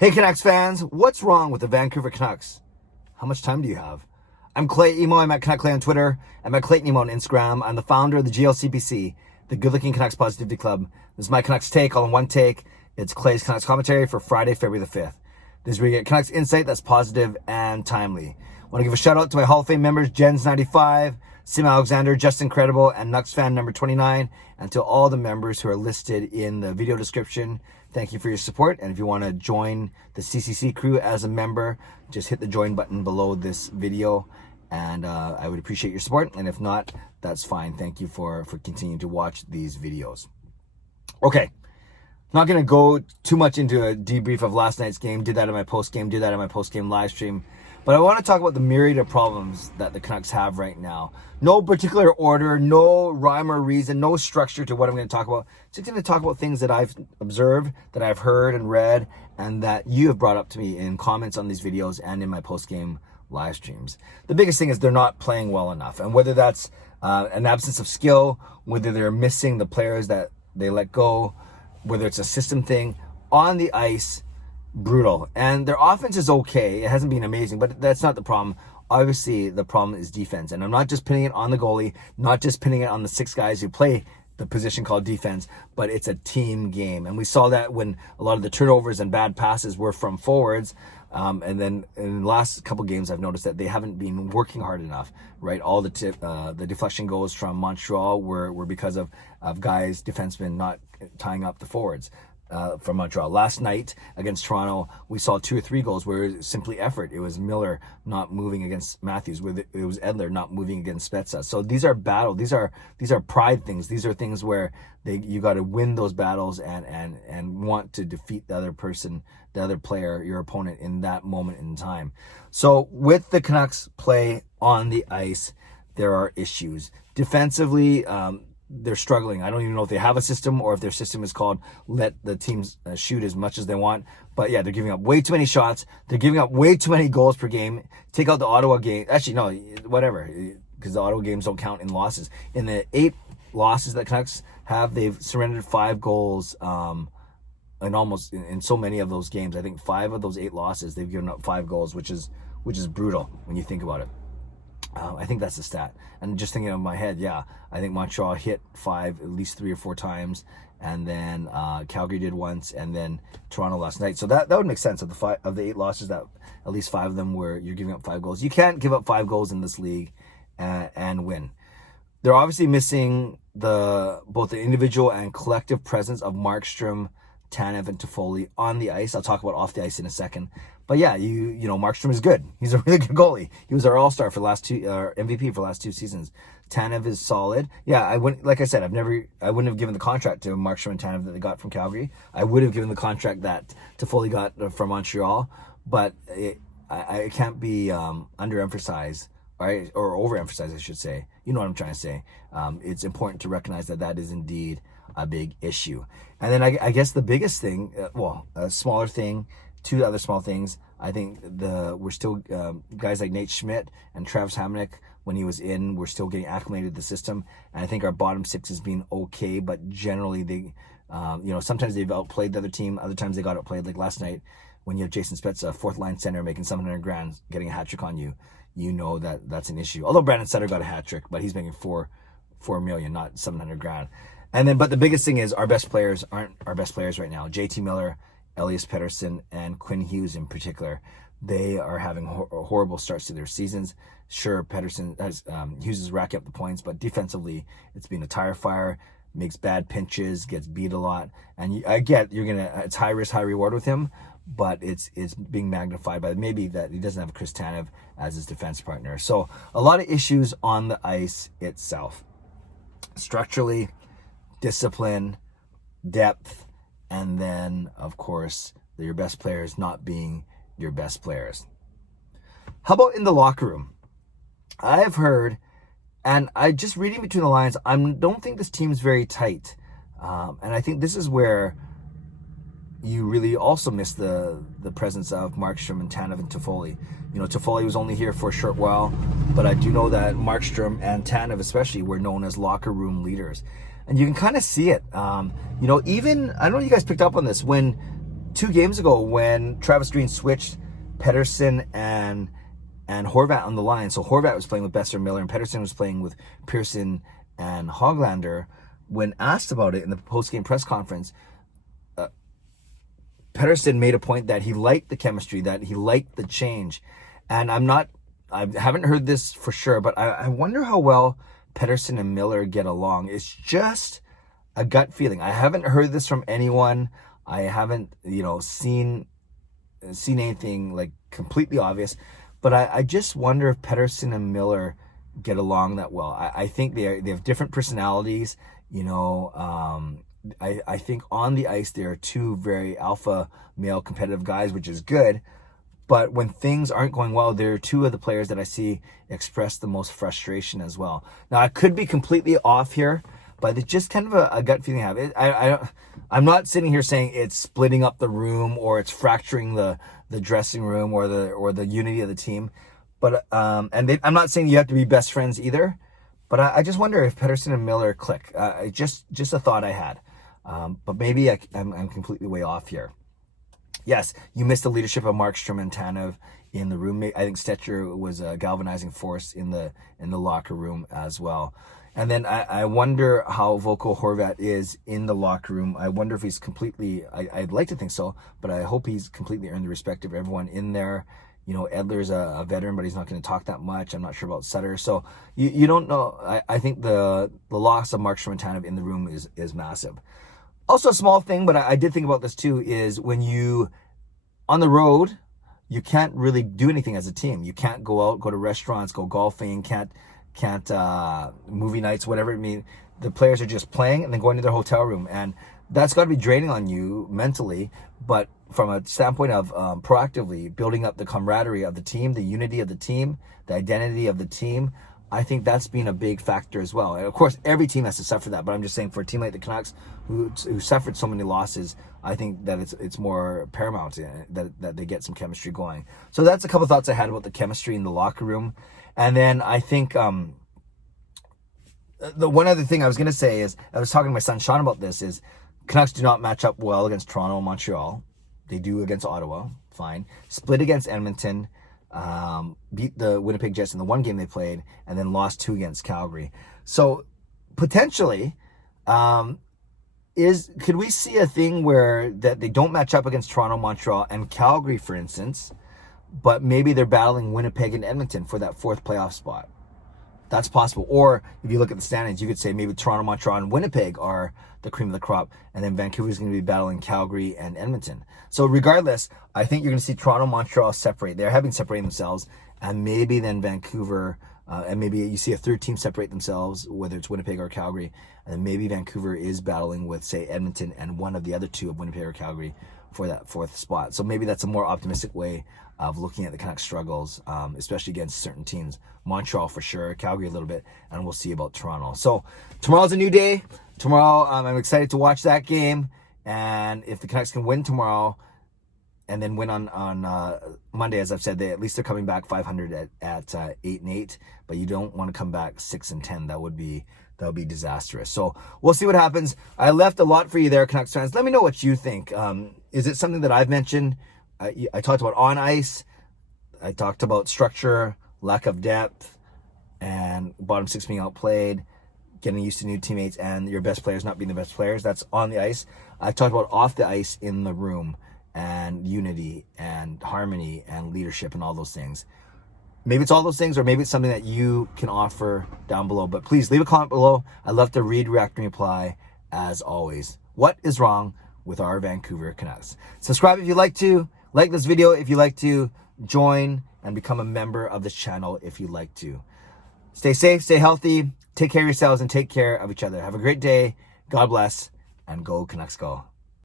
Hey Canucks fans, what's wrong with the Vancouver Canucks? How much time do you have? I'm Clay Emo, I'm at Canuck Clay on Twitter. I'm at Clayton Emo on Instagram. I'm the founder of the GLCPC, the Good Looking Canucks Positivity Club. This is my Canucks take, all in one take. It's Clay's Canucks commentary for Friday, February the 5th. This is where you get Canucks insight that's positive and timely. I want to give a shout out to my Hall of Fame members, Jens95, Simalexander, Just Incredible, and nucksfan number 29, and to all the members who are listed in the video description. Thank you for your support, and if you want to join the CCC Crew as a member, just hit the join button below this video, and I would appreciate your support, and if not, that's fine. Thank you for continuing to watch these videos. Okay, not going to go too much into a debrief of last night's game. Did that in my post-game, did that in my post-game live stream. But I want to talk about the myriad of problems that the Canucks have right now. No particular order, no rhyme or reason, no structure to what I'm going to talk about. Just going to talk about things that I've observed, that I've heard and read, and that you have brought up to me in comments on these videos and in my post-game live streams. The biggest thing is they're not playing well enough. And whether that's an absence of skill, whether they're missing the players that they let go, whether it's a system thing, on the ice, brutal. And their offense is okay. It hasn't been amazing, but that's not the problem. Obviously, the problem is defense. And I'm not just pinning it on the goalie, not just pinning it on the 6 guys who play the position called defense, but it's a team game. And we saw that when a lot of the turnovers and bad passes were from forwards. And then in the last couple games, I've noticed that they haven't been working hard enough, right? All the deflection goals from Montreal were because of guys, defensemen, not tying up the forwards. From Montreal. Last night against Toronto, we saw 2 or 3 goals where it was simply effort. It was Miller not moving against Matthews. It was Edler not moving against Spezza. So these are battle. These are pride things. These are things where you got to win those battles and want to defeat the other person, the other player, your opponent in that moment in time. So with the Canucks play on the ice, there are issues. Defensively, they're struggling. I don't even know if they have a system or if their system is called let the teams shoot as much as they want. But yeah, they're giving up way too many shots. They're giving up way too many goals per game. Take out the Ottawa game. Actually, no, whatever, because the Ottawa games don't count in losses. In the 8 losses that Canucks have, they've surrendered 5 goals and almost in so many of those games. I think 5 of those 8 losses, they've given up 5 goals, which is brutal when you think about it. I think that's the stat. And just thinking in my head, yeah, I think Montreal hit 5 at least 3 or 4 times, and then Calgary did once, and then Toronto last night. So that would make sense. Of the 8 losses, that at least 5 of them were you're giving up 5 goals. You can't give up 5 goals in this league and win. They're obviously missing both the individual and collective presence of Markstrom, Tanev, and Toffoli on the ice. I'll talk about off the ice in a second. But yeah, you know, Markstrom is good. He's a really good goalie. He was our all-star for the last 2, MVP for the last 2 seasons. Tanev is solid. Yeah, I wouldn't have given the contract to Markstrom and Tanev that they got from Calgary. I would have given the contract that Toffoli got from Montreal, but I can't be underemphasized, right? Or overemphasized, I should say. You know what I'm trying to say. It's important to recognize that is indeed a big issue. And then I guess the biggest thing, a smaller thing, 2 other small things. I think we're still guys like Nate Schmidt and Travis Hamonic, when he was in, we're still getting acclimated to the system. And I think our bottom 6 has been okay, but generally they, sometimes they've outplayed the other team. Other times they got outplayed. Like last night, when you have Jason Spezza, 4th line center, making $700,000, getting a hat trick on you, you know that's an issue. Although Brandon Sutter got a hat trick, but he's making $4 million, not $700,000. And then, but the biggest thing is our best players aren't our best players right now. JT Miller, Elias Pettersson, and Quinn Hughes in particular, they are having horrible starts to their seasons. Sure, Hughes is racking up the points, but defensively, it's been a tire fire, makes bad pinches, gets beat a lot. And it's high risk, high reward with him, but it's being magnified by maybe that he doesn't have Chris Tanev as his defense partner. So a lot of issues on the ice itself. Structurally, discipline, depth, and then, of course, your best players not being your best players. How about in the locker room? I have heard, and I just reading between the lines, I don't think this team's very tight. And I think this is where you really also miss the presence of Markstrom and Tanev and Toffoli. You know, Toffoli was only here for a short while, but I do know that Markstrom and Tanev especially were known as locker room leaders. And you can kind of see it. Even, I don't know if you guys picked up on this, when 2 games ago when Travis Green switched Pettersson and Horvat on the line. So Horvat was playing with Besser and Miller, and Pettersson was playing with Pearson and Hoglander. When asked about it in the post-game press conference, Pettersson made a point that he liked the chemistry, that he liked the change. And I haven't heard this for sure, but I wonder how well Pettersson and Miller get along. It's just a gut feeling. I haven't heard this from anyone. I haven't, seen anything like completely obvious, but I just wonder if Pettersson and Miller get along that well. I think they have different personalities. I think on the ice they are 2 very alpha male competitive guys, which is good. But when things aren't going well, they're 2 of the players that I see express the most frustration as well. Now, I could be completely off here, but it's just kind of a gut feeling I have. I'm not sitting here saying it's splitting up the room or it's fracturing the dressing room or the unity of the team. But I'm not saying you have to be best friends either. But I just wonder if Pettersson and Miller click. Just a thought I had. But maybe I'm completely way off here. Yes, you missed the leadership of Markstrom and Tanev in the room. I think Stetcher was a galvanizing force in the locker room as well. And then I wonder how vocal Horvat is in the locker room. I wonder if he's completely, I'd like to think so, but I hope he's completely earned the respect of everyone in there. Edler's a veteran, but he's not going to talk that much. I'm not sure about Sutter. So you don't know. I think the loss of Markstrom and Tanev in the room is massive. Also a small thing, but I did think about this too, is when on the road, you can't really do anything as a team. You can't go out, go to restaurants, go golfing, can't movie nights, whatever it means. The players are just playing and then going to their hotel room. And that's got to be draining on you mentally. But from a standpoint of proactively building up the camaraderie of the team, the unity of the team, the identity of the team, I think that's been a big factor as well. And of course, every team has to suffer that. But I'm just saying, for a team like the Canucks, who suffered so many losses, I think that it's more paramount that they get some chemistry going. So that's a couple thoughts I had about the chemistry in the locker room. And then I think the one other thing I was going to say is, I was talking to my son Sean about this, is Canucks do not match up well against Toronto and Montreal. They do against Ottawa, fine. Split against Edmonton, beat the Winnipeg Jets in the 1 game they played, and then lost 2 against Calgary. So potentially, could we see a thing where that they don't match up against Toronto, Montreal, and Calgary, for instance, but maybe they're battling Winnipeg and Edmonton for that 4th playoff spot? That's possible. Or if you look at the standings, you could say maybe Toronto, Montreal, and Winnipeg are the cream of the crop, and then Vancouver's going to be battling Calgary and Edmonton. So regardless, I think you're going to see Toronto, Montreal separate. They're having separated themselves, and maybe then Vancouver, and maybe you see a 3rd team separate themselves, whether it's Winnipeg or Calgary, and then maybe Vancouver is battling with, say, Edmonton and one of the other 2 of Winnipeg or Calgary for that 4th spot. So maybe that's a more optimistic way of looking at the Canucks struggles, especially against certain teams. Montreal for sure, Calgary a little bit, and we'll see about Toronto. So tomorrow's a new day. Tomorrow, I'm excited to watch that game. And if the Canucks can win tomorrow and then win on Monday, as I've said, at least they're coming back 500 at 8-8. But you don't want to come back 6-10. That would be disastrous. So we'll see what happens. I left a lot for you there, Canucks fans. Let me know what you think. Is it something that I've mentioned? I talked about on ice. I talked about structure, lack of depth, and bottom 6 being outplayed, getting used to new teammates, and your best players not being the best players. That's on the ice. I talked about off the ice, in the room, and unity and harmony and leadership and all those things. Maybe it's all those things, or maybe it's something that you can offer down below. But please leave a comment below. I love to read, react, and reply as always. What is wrong with our Vancouver Canucks? Subscribe if you'd like to. Like this video if you'd like to. Join and become a member of this channel if you'd like to. Stay safe, stay healthy, take care of yourselves, and take care of each other. Have a great day. God bless, and go Canucks go.